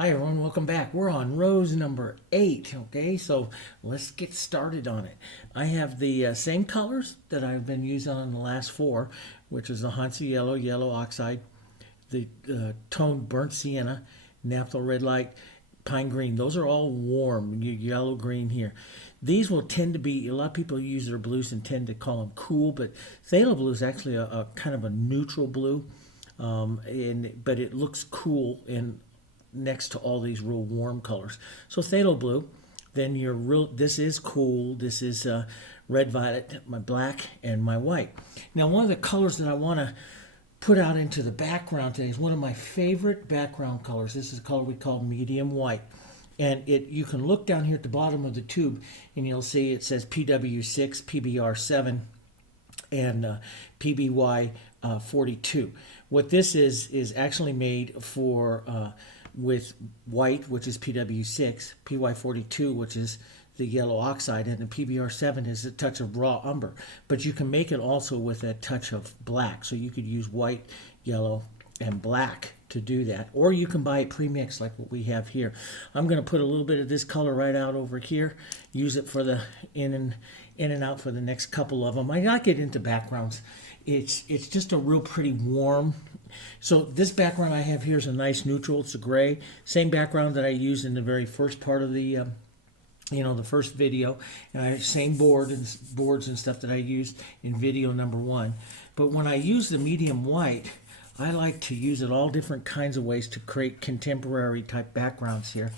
Hi everyone, welcome back. We're on rose number 8, okay? So let's get started on it. I have the same colors that I've been using on the last 4, which is the Hansa Yellow, Yellow Oxide, the toned Burnt Sienna, Naphtha Red Light, Pine Green. Those are all warm, yellow green here. These will tend to be, a lot of people use their blues and tend to call them cool, but phthalo blue is actually a kind of a neutral blue, but it looks cool and next to all these real warm colors. So phthalo blue, then your real, this is cool, this is red violet, my black, and my white. Now one of the colors that I want to put out into the background today is one of my favorite background colors. This is a color we call medium white. And you can look down here at the bottom of the tube and you'll see it says PW6, PBR7, and PBY 42. What this is actually made for with white, which is PW6, PY42, which is the yellow oxide, and the PBR7 is a touch of raw umber. But you can make it also with a touch of black. So you could use white, yellow, and black to do that. Or you can buy it pre-mixed like what we have here. I'm going to put a little bit of this color right out over here, use it for the in and out for the next couple of them. I not get into backgrounds. It's just a real pretty warm. So this background I have here is a nice neutral. It's a gray. Same background that I used in the very first part of the the first video. And same boards and stuff that I used in video number 1. But when I use the medium white, I like to use it all different kinds of ways to create contemporary type backgrounds here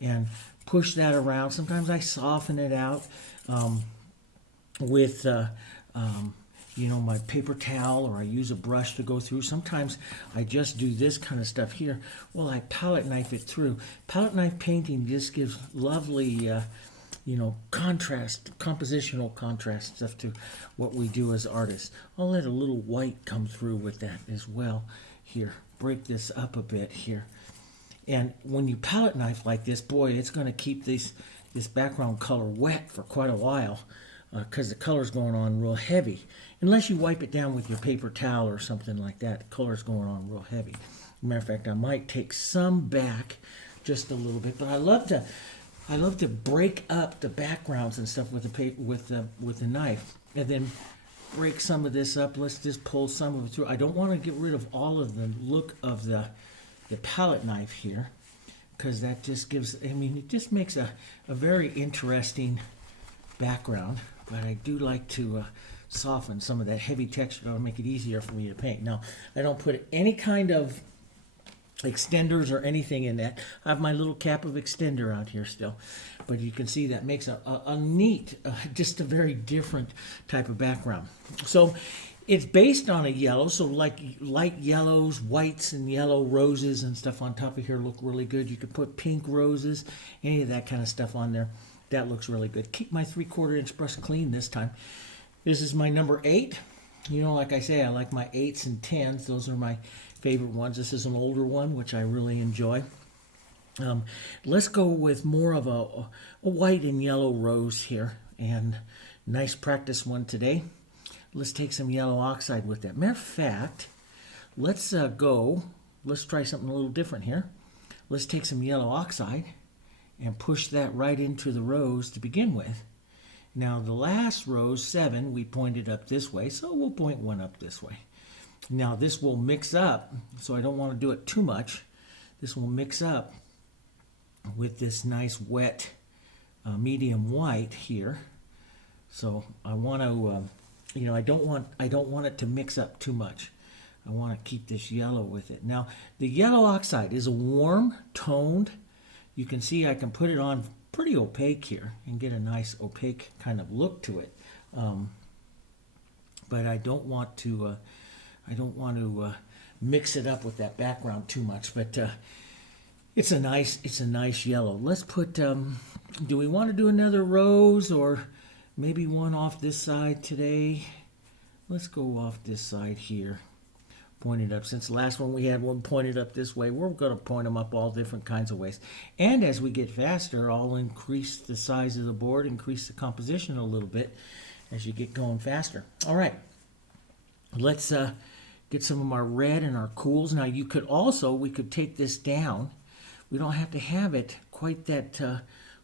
and push that around. Sometimes I soften it out with my paper towel, or I use a brush to go through. Sometimes I just do this kind of stuff here. Well, I palette knife it through. Palette knife painting just gives lovely contrast, compositional contrast stuff to what we do as artists. I'll let a little white come through with that as well here. Break this up a bit here. And when you palette knife like this, boy, it's going to keep this background color wet for quite a while because the color's going on real heavy. Unless you wipe it down with your paper towel or something like that, the color's going on real heavy. Matter of fact, I might take some back just a little bit, but I love to break up the backgrounds and stuff with the knife, and then break some of this up. Let's just pull some of it through. I don't want to get rid of all of the look of the palette knife here, because that just gives, it just makes a very interesting background. But I do like to soften some of that heavy texture to make it easier for me to paint. Now, I don't put any kind of extenders or anything in that. I have my little cap of extender out here still, but you can see that makes a neat, just a very different type of background. So it's based on a yellow, so like light yellows, whites, and yellow roses and stuff on top of here look really good. You could put pink roses, any of that kind of stuff on there. That looks really good. Keep my 3/4 inch brush clean this time. This is my number 8. Like I say, I like my 8s and 10s. Those are my favorite ones. This is an older one, which I really enjoy. Let's go with more of a white and yellow rose here. And nice practice one today. Let's take some yellow oxide with that. Matter of fact, let's try something a little different here. Let's take some yellow oxide and push that right into the rose to begin with. Now the last rose, 7, we pointed up this way, so we'll point one up this way. Now this will mix up, so I don't want to do it too much. This will mix up with this nice wet medium white here. So I want to, I don't want it to mix up too much. I want to keep this yellow with it. Now the yellow oxide is a warm, toned. You can see I can put it on pretty opaque here and get a nice opaque kind of look to it. But I don't want to mix it up with that background too much. But it's a nice yellow. Let's put. Do we want to do another rose, or maybe one off this side today? Let's go off this side here. Pointed up. Since the last one we had one pointed up this way, we're going to point them up all different kinds of ways. And as we get faster, I'll increase the size of the board, increase the composition a little bit as you get going faster. All right, let's get some of our red and our cools. Now we could take this down, We don't have to have it quite that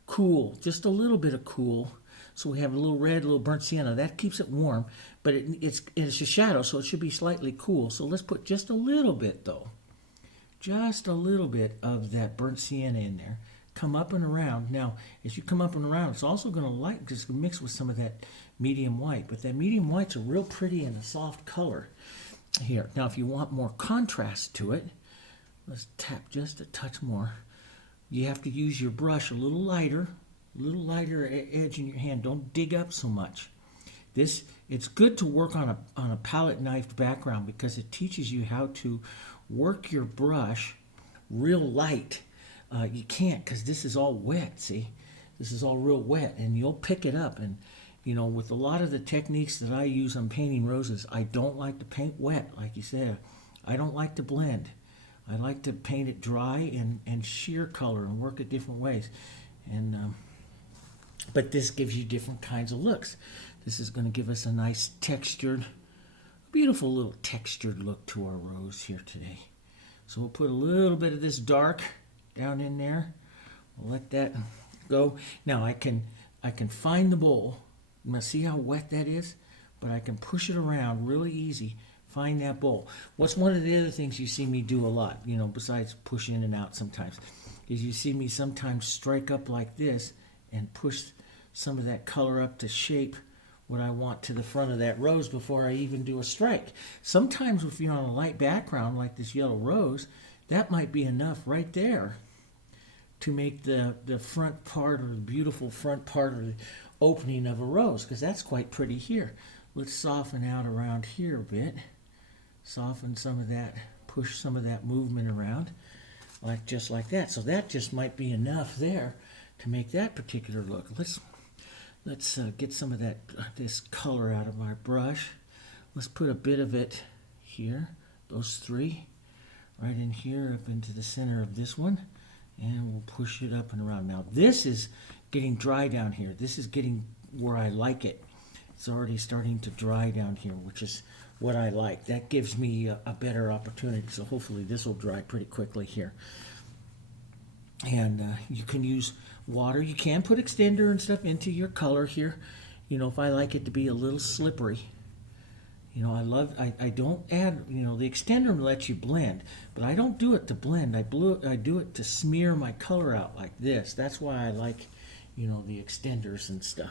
cool, just a little bit of cool. So we have a little red, a little burnt sienna. That keeps it warm, but it's a shadow, so it should be slightly cool. So let's put just a little bit, though. Just a little bit of that burnt sienna in there. Come up and around. Now, as you come up and around, it's also going to just mix with some of that medium white. But that medium white's a real pretty and a soft color here. Now, if you want more contrast to it, let's tap just a touch more. You have to use your brush a little lighter edge in your hand. Don't dig up so much. It's good to work on a palette knifed background because it teaches you how to work your brush real light. You can't, because this is all wet, see? This is all real wet, and you'll pick it up. And, you know, with a lot of the techniques that I use on painting roses, I don't like to paint wet, like you said. I don't like to blend. I like to paint it dry and sheer color and work it different ways. And but this gives you different kinds of looks. This is going to give us a nice textured, beautiful little textured look to our rose here today. So we'll put a little bit of this dark down in there. We'll let that go. Now I can find the bowl. Now see how wet that is? But I can push it around really easy. Find that bowl. What's one of the other things you see me do a lot, you know, besides push in and out sometimes, is you see me sometimes strike up like this and push some of that color up to shape what I want to the front of that rose before I even do a strike. Sometimes if you're on a light background like this yellow rose, that might be enough right there to make the front part, or the beautiful front part, or the opening of a rose, because that's quite pretty here. Let's soften out around here a bit. Soften some of that, push some of that movement around, just like that. So that just might be enough there to make that particular look. Let's get some of this color out of our brush. Let's put a bit of it here, those three, right in here up into the center of this one, and we'll push it up and around. Now this is getting dry down here. This is getting where I like it. It's already starting to dry down here, which is what I like. That gives me a better opportunity. So hopefully this will dry pretty quickly here. And you can use water. You can put extender and stuff into your color here. You know, if I like it to be a little slippery. You know, I don't add, you know, the extender lets you blend, but I don't do it to blend. I do it to smear my color out like this. That's why I like, you know, the extenders and stuff.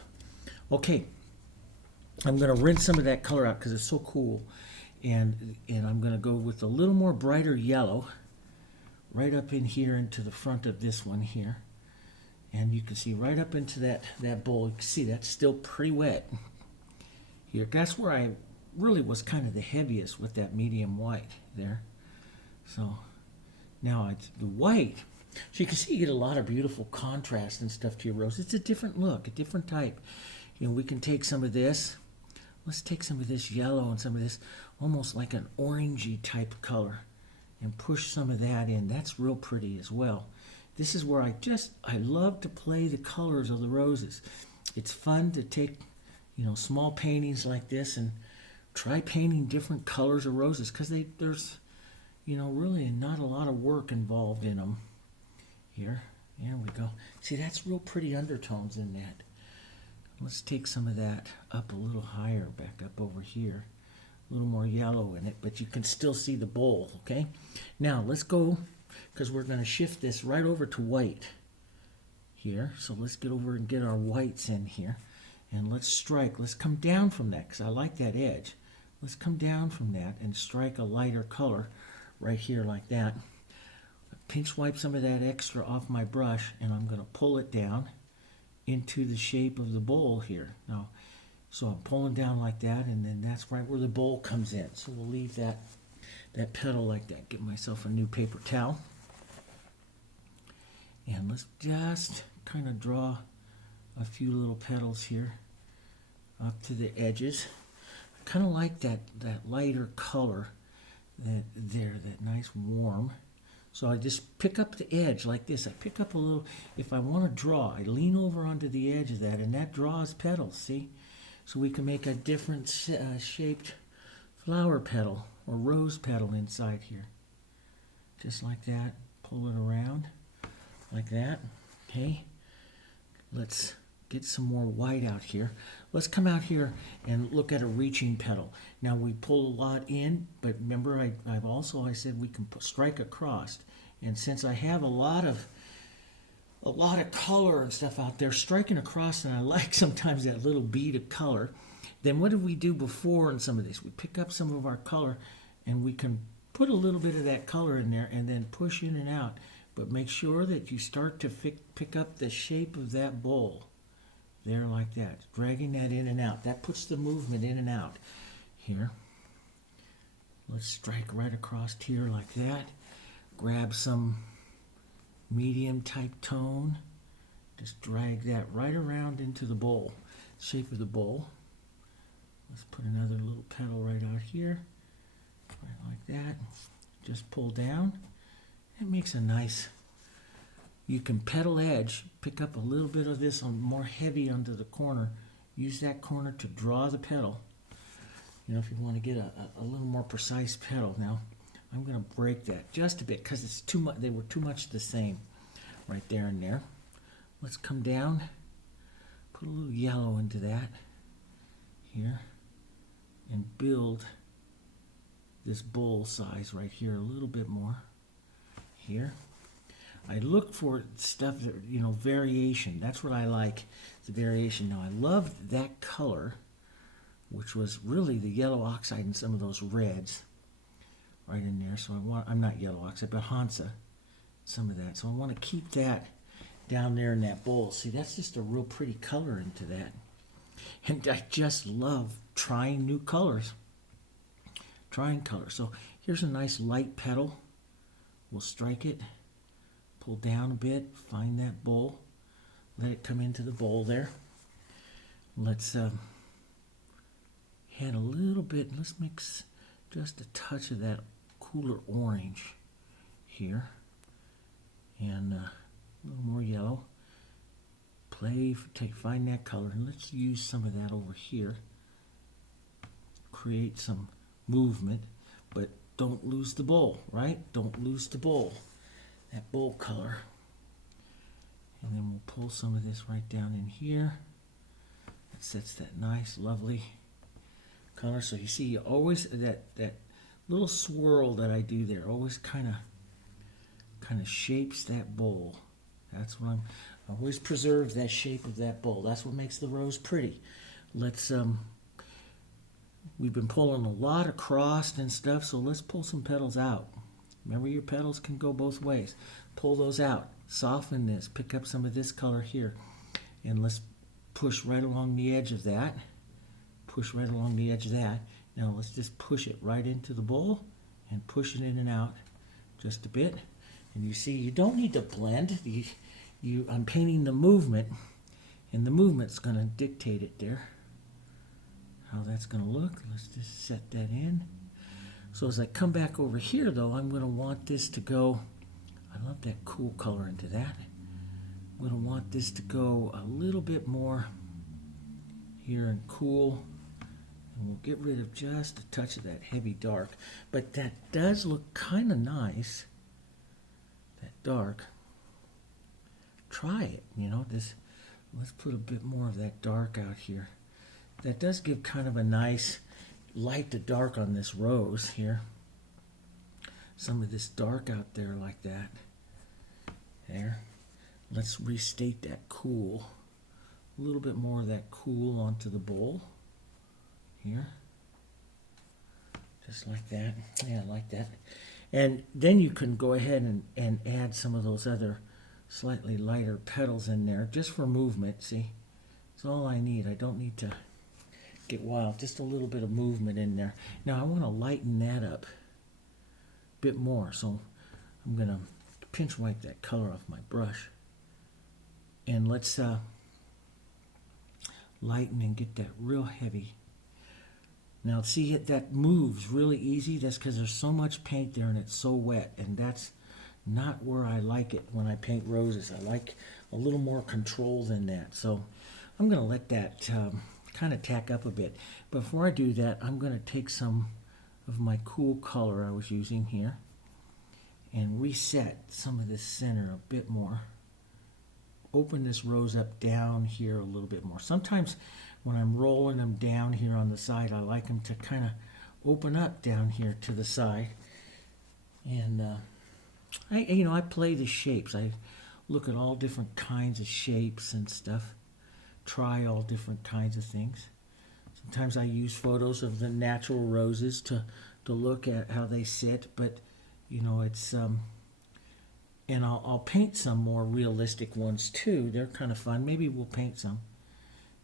Okay, I'm going to rinse some of that color out because it's so cool. And I'm going to go with a little more brighter yellow right up in here into the front of this one here. And you can see right up into that bowl. You can see that's still pretty wet here. That's where I really was kind of the heaviest with that medium white there. So now it's the white. So you can see you get a lot of beautiful contrast and stuff to your rose. It's a different look, a different type. You know, we can take some of this. Let's take some of this yellow and some of this almost like an orangey type color and push some of that in. That's real pretty as well. This is where I love to play the colors of the roses. It's fun to take, you know, small paintings like this and try painting different colors of roses because there's, you know, really not a lot of work involved in them. Here, there we go. See, that's real pretty undertones in that. Let's take some of that up a little higher, back up over here. A little more yellow in it, but you can still see the bowl, okay? Now, let's go, because we're going to shift this right over to white here. So let's get over and get our whites in here. And let's strike. Let's come down from that, because I like that edge. Let's come down from that and strike a lighter color right here like that. Pinch wipe some of that extra off my brush, and I'm going to pull it down into the shape of the bowl here. Now, so I'm pulling down like that, and then that's right where the bowl comes in. So we'll leave that petal like that. Get myself a new paper towel. And let's just kind of draw a few little petals here up to the edges. I kind of like that lighter color that nice warm. So I just pick up the edge like this. I pick up a little, if I want to draw, I lean over onto the edge of that, and that draws petals, see? So we can make a different shaped flower petal or rose petal inside here. Just like that, pull it around. like that. Okay, let's get some more white out here. Let's come out here and look at a reaching petal. Now we pull a lot in, but remember I said we can strike across. And since I have a lot of color and stuff out there, striking across, and I like sometimes that little bead of color, then what did we do before in some of this? We pick up some of our color and we can put a little bit of that color in there and then push in and out. But make sure that you start to pick up the shape of that bowl. There, like that. Dragging that in and out. That puts the movement in and out. Here. Let's strike right across here like that. Grab some medium type tone. Just drag that right around into the bowl. Shape of the bowl. Let's put another little petal right out here. Right like that. Just pull down. It makes a nice... You can petal edge, pick up a little bit of this on more heavy onto the corner. Use that corner to draw the petal. You know, if you want to get a little more precise petal. Now, I'm going to break that just a bit because it's too much. They were too much the same, right there and there. Let's come down, put a little yellow into that here, and build this bowl size right here a little bit more here. I look for stuff that, you know, variation. That's what I like, the variation. Now, I loved that color, which was really the yellow oxide and some of those reds right in there. So I'm not yellow oxide, but Hansa, some of that. So I want to keep that down there in that bowl. See, that's just a real pretty color into that. And I just love trying new colors. Trying colors. So here's a nice light petal. We'll strike it. Pull down a bit, find that bowl, let it come into the bowl there. Let's add a little bit, let's mix just a touch of that cooler orange here, and a little more yellow. Find that color, and let's use some of that over here. Create some movement, but don't lose the bowl, right? Don't lose the bowl. That bowl color. And then we'll pull some of this right down in here. That sets that nice, lovely color. So you see, always that little swirl that I do there always kind of shapes that bowl. That's what I always preserve that shape of that bowl. That's what makes the rose pretty. Let's we've been pulling a lot across and stuff, so let's pull some petals out. Remember, your petals can go both ways. Pull those out. Soften this. Pick up some of this color here. And let's push right along the edge of that. Push right along the edge of that. Now let's just push it right into the bowl and push it in and out just a bit. And you see, you don't need to blend. I'm painting the movement, and the movement's going to dictate it there. How that's going to look. Let's just set that in. So as I come back over here, though, I'm going to want this to go, I love that cool color into that. I'm going to want this to go a little bit more here and cool. And we'll get rid of just a touch of that heavy dark. But that does look kind of nice, that dark. Try it, you know, let's put a bit more of that dark out here. That does give kind of a nice light to dark on this rose here. Some of this dark out there like that. There. Let's restate that cool. A little bit more of that cool onto the bowl. Here. Just like that. Yeah, like that. And then you can go ahead and add some of those other slightly lighter petals in there just for movement. See? It's all I need. I don't need to get wild. Just a little bit of movement in there. Now I want to lighten that up a bit more, so I'm going to pinch wipe that color off my brush, and let's lighten and get that real heavy. Now see, that moves really easy. That's because there's so much paint there and it's so wet, and that's not where I like it when I paint roses. I like a little more control than that. So I'm going to let that kind of tack up a bit. Before I do that, I'm going to take some of my cool color I was using here and reset some of this center a bit more. open this rose up down here a little bit more. Sometimes when I'm rolling them down here on the side, I like them to kind of open up down here to the side. And I play the shapes. I look at all different kinds of shapes and stuff. Try all different kinds of things. Sometimes I use photos of the natural roses to look at how they sit, but it's and I'll paint some more realistic ones too. They're kind of fun. Maybe we'll paint some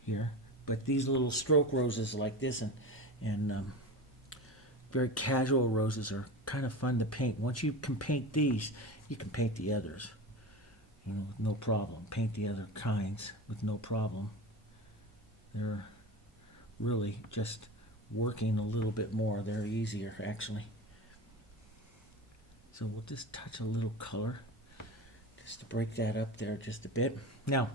here. But these little stroke roses like this and very casual roses are kind of fun to paint. Once you can paint these, you can paint the others, with no problem. Paint the other kinds with no problem. They're really just working a little bit more. They're easier, actually. So we'll just touch a little color just to break that up there just a bit. Now,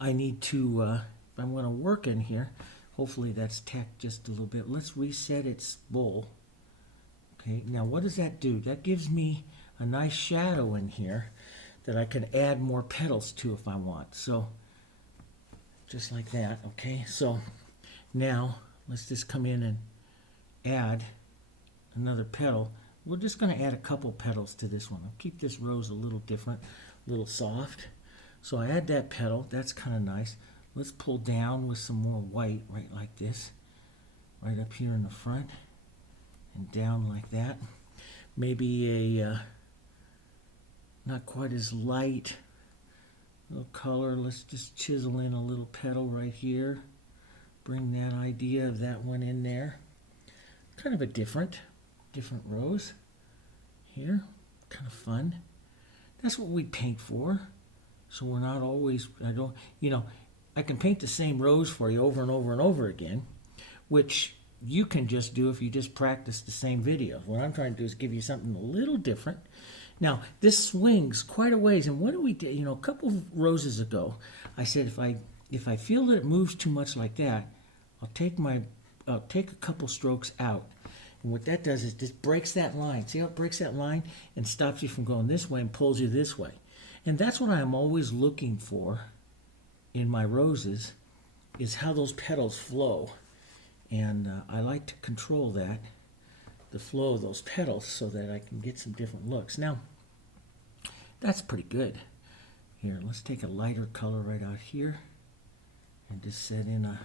I need to, if I'm going to work in here, hopefully that's tacked just a little bit. Let's reset its bowl. Okay, now what does that do? That gives me a nice shadow in here that I can add more petals to if I want. So, just like that, okay? So, now, let's just come in and add another petal. We're just going to add a couple petals to this one. I'll keep this rose a little different, a little soft. So I add that petal. That's kind of nice. Let's pull down with some more white, right like this. Right up here in the front. And down like that. Maybe a not quite as light little color. Let's just chisel in a little petal right here. Bring that idea of that one in there. Kind of a different rose here. Kind of fun. That's what we paint for. So we're not always, I can paint the same rose for you over and over and over again, which you can just do if you just practice the same video. What I'm trying to do is give you something a little different. Now, this swings quite a ways, and what do we do? A couple of roses ago, I said if I feel that it moves too much like that, I'll take a couple strokes out. And what that does is just breaks that line. See how it breaks that line and stops you from going this way and pulls you this way. And that's what I'm always looking for in my roses, is how those petals flow. And I like to control that, the flow of those petals, so that I can get some different looks. Now, that's pretty good. Here, let's take a lighter color right out here and just set in a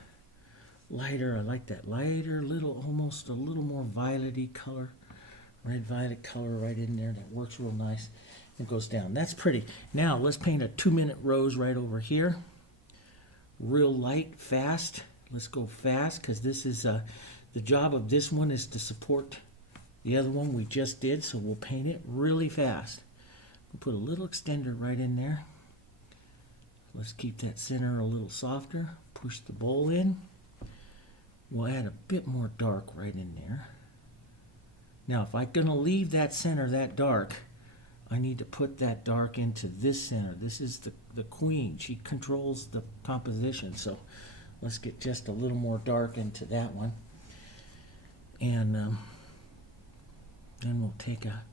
lighter, I like that lighter, almost a little more violet-y color, red violet color right in there. That works real nice. It goes down. That's pretty. Now, let's paint a 2-minute rose right over here. Real light, fast. Let's go fast, because this is the job of this one is to support the other one we just did, so we'll paint it really fast. We'll put a little extender right in there. Let's keep that center a little softer. Push the bowl in. We'll add a bit more dark right in there. Now, if I'm going to leave that center that dark, I need to put that dark into this center. This is the queen. She controls the composition, so let's get just a little more dark into that one. And then we'll take a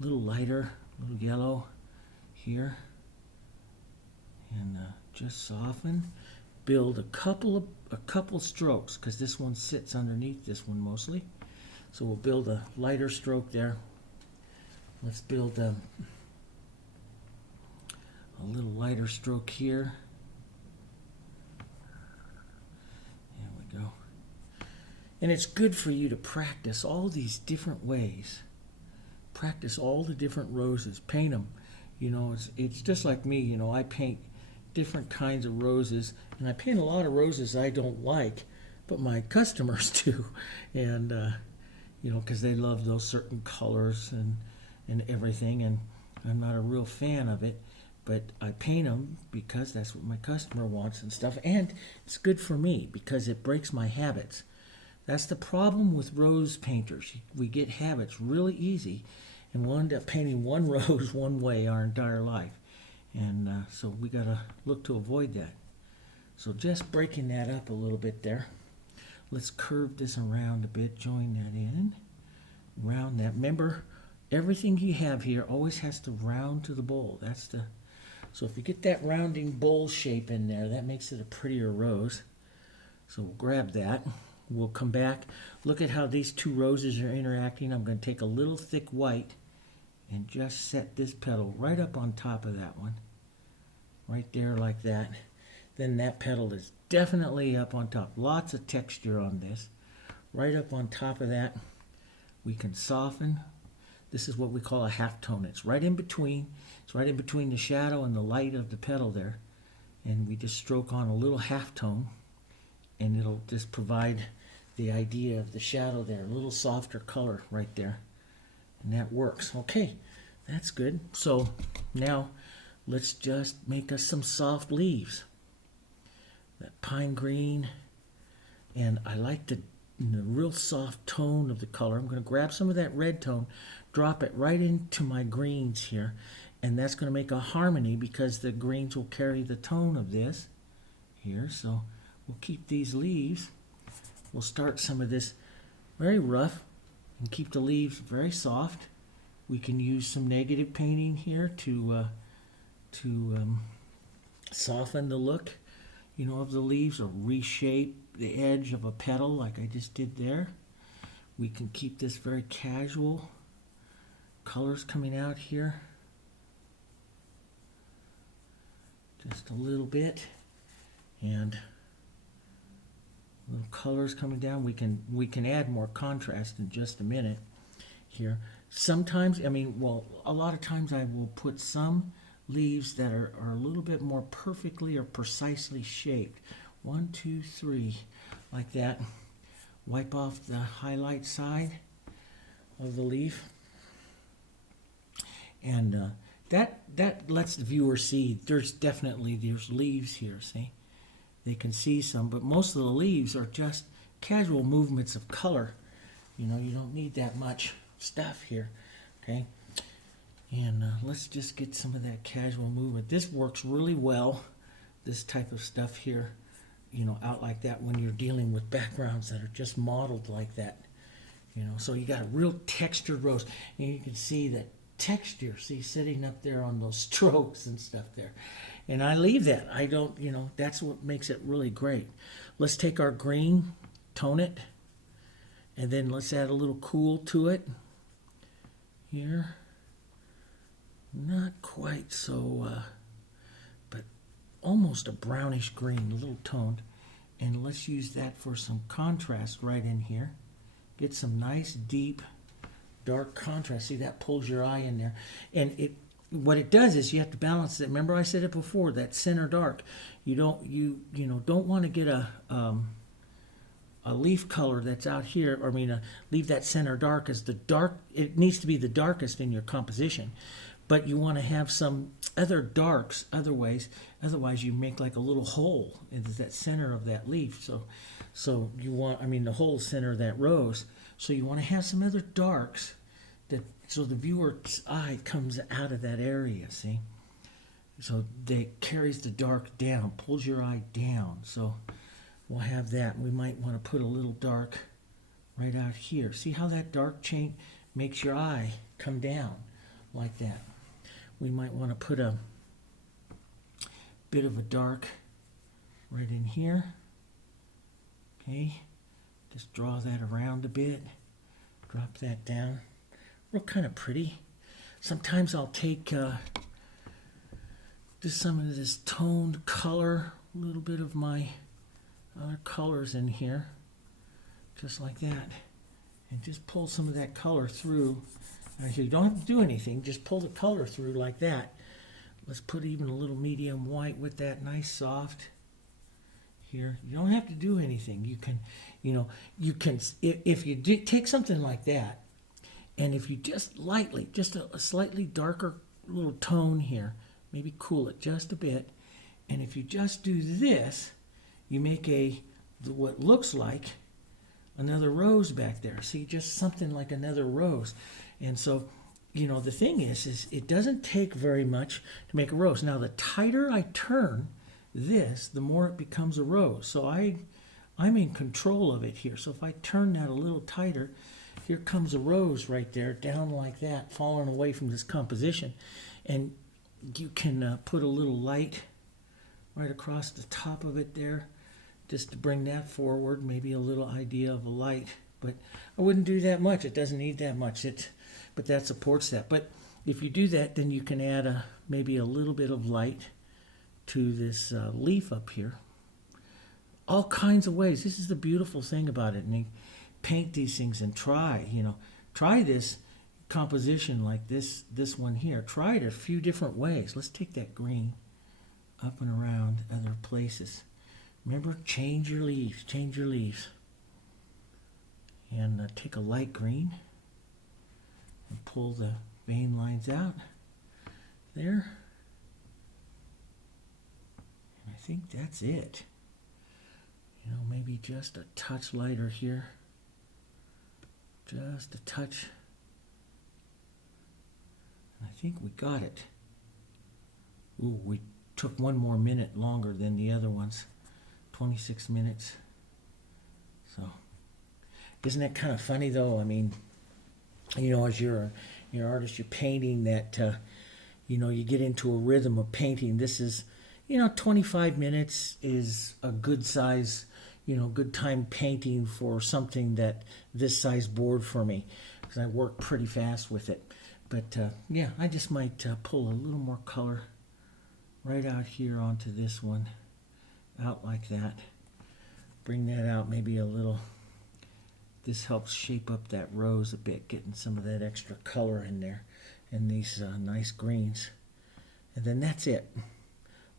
little lighter, little yellow here, and just soften. Build a couple strokes, because this one sits underneath this one mostly. So we'll build a lighter stroke there. Let's build a little lighter stroke here. There we go. And it's good for you to practice all these different ways. Practice all the different roses. Paint them. It's just like me. I paint different kinds of roses, and I paint a lot of roses I don't like, but my customers do, and because they love those certain colors and everything, and I'm not a real fan of it, but I paint them because that's what my customer wants and stuff, and it's good for me because it breaks my habits. That's the problem with rose painters. We get habits really easy, and we'll end up painting one rose one way our entire life. And so we got to look to avoid that. So just breaking that up a little bit there. Let's curve this around a bit, join that in, round that. Remember, everything you have here always has to round to the bowl. That's So if you get that rounding bowl shape in there, that makes it a prettier rose. So we'll grab that. We'll come back. Look at how these two roses are interacting. I'm going to take a little thick white and just set this petal right up on top of that one. Right there like that. Then that petal is definitely up on top. Lots of texture on this. Right up on top of that, we can soften. This is what we call a halftone. It's right in between. It's right in between the shadow and the light of the petal there. And we just stroke on a little halftone, and it'll just provide the idea of the shadow there. A little softer color right there. And that works. Okay, that's good. So now let's just make us some soft leaves. That pine green, and I like the real soft tone of the color. I'm going to grab some of that red tone, drop it right into my greens here, and that's going to make a harmony because the greens will carry the tone of this here. So we'll keep these leaves. We'll start some of this very rough and keep the leaves very soft. We can use some negative painting here to soften the look, you know, of the leaves, or reshape the edge of a petal like I just did there. We can keep this very casual. Colors coming out here. Just a little bit. And little colors coming down. We can add more contrast in just a minute here. Sometimes, I mean, well, a lot of times I will put some leaves that are a little bit more perfectly or precisely shaped. 1, 2, 3, like that. Wipe off the highlight side of the leaf. And that lets the viewer see there's leaves here, see? They can see some, but most of the leaves are just casual movements of color. You know, you don't need that much stuff here, okay? And let's just get some of that casual movement. This works really well, this type of stuff here, you know, out like that when you're dealing with backgrounds that are just modeled like that. You know, so you got a real textured rose, and you can see that texture, see, sitting up there on those strokes and stuff there. And I leave that. I don't, you know, that's what makes it really great. Let's take our green, tone it, and then let's add a little cool to it here. Not quite so, but almost a brownish green, a little toned. And let's use that for some contrast right in here. Get some nice, deep, dark contrast. See, that pulls your eye in there. And what it does is you have to balance it. Remember I said it before, that center dark. You don't want to get a leaf color that's out here, or leave that center dark as the dark. It needs to be the darkest in your composition. But you want to have some other darks otherwise you make like a little hole into that center of that leaf. So you want, the whole center of that rose. So you want to have some other darks so the viewer's eye comes out of that area, see? So that carries the dark down, pulls your eye down. So we'll have that. We might want to put a little dark right out here. See how that dark chain makes your eye come down like that? We might want to put a bit of a dark right in here. Okay, just draw that around a bit. Drop that down. Real kind of pretty. Sometimes I'll take just some of this toned color, a little bit of my other colors in here, just like that, and just pull some of that color through. You don't have to do anything, just pull the color through like that. Let's put even a little medium white with that, nice soft here. You don't have to do anything. You can, if you take something like that, and if you just lightly, just a slightly darker little tone here, maybe cool it just a bit, and if you just do this, you make what looks like another rose back there. See, just something like another rose. And so, the thing is it doesn't take very much to make a rose. Now, the tighter I turn this, the more it becomes a rose. So I'm in control of it here. So if I turn that a little tighter, here comes a rose right there, down like that, falling away from this composition. And you can put a little light right across the top of it there, just to bring that forward, maybe a little idea of a light. But I wouldn't do that much. It doesn't need that much. But that supports that. But if you do that, then you can add maybe a little bit of light to this leaf up here. All kinds of ways. This is the beautiful thing about it. And you paint these things and try this composition like this one here. Try it a few different ways. Let's take that green up and around other places. Remember, change your leaves. And take a light green and pull the vein lines out there. And I think that's it. You know, maybe just a touch lighter here. Just a touch. And I think we got it. Ooh, we took 1 more minute longer than the other ones. 26 minutes. So, isn't that kind of funny though? I mean, you know, as you're an artist, you're painting that, you know, you get into a rhythm of painting. This is, you know, 25 minutes is a good size, you know, good time painting for something that this size board for me, because I work pretty fast with it. But yeah, I just might pull a little more color right out here onto this one, out like that. Bring that out maybe a little. This helps shape up that rose a bit, getting some of that extra color in there, and these nice greens. And then that's it. I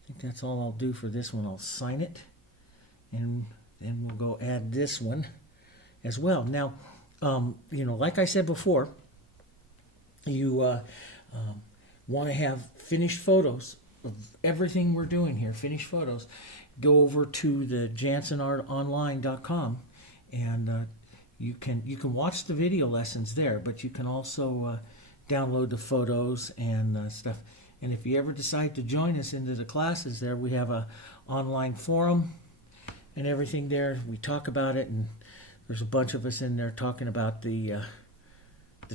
think that's all I'll do for this one. I'll sign it, and then we'll go add this one as well. Now, you know, like I said before, you want to have finished photos of everything we're doing here, finished photos. Go over to the JansonArtOnline.com, and you can watch the video lessons there, but you can also download the photos and stuff. And if you ever decide to join us into the classes there, we have a online forum and everything there. We talk about it, and there's a bunch of us in there talking about the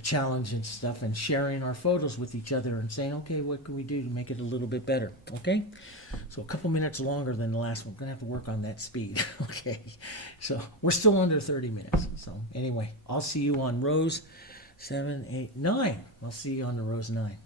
challenge and stuff, and sharing our photos with each other and saying, okay, what can we do to make it a little bit better? Okay, so a couple minutes longer than the last one. We're gonna have to work on that speed. Okay, so we're still under 30 minutes. So anyway, I'll see you on rows 7, 8, 9. I'll see you on the rows 9.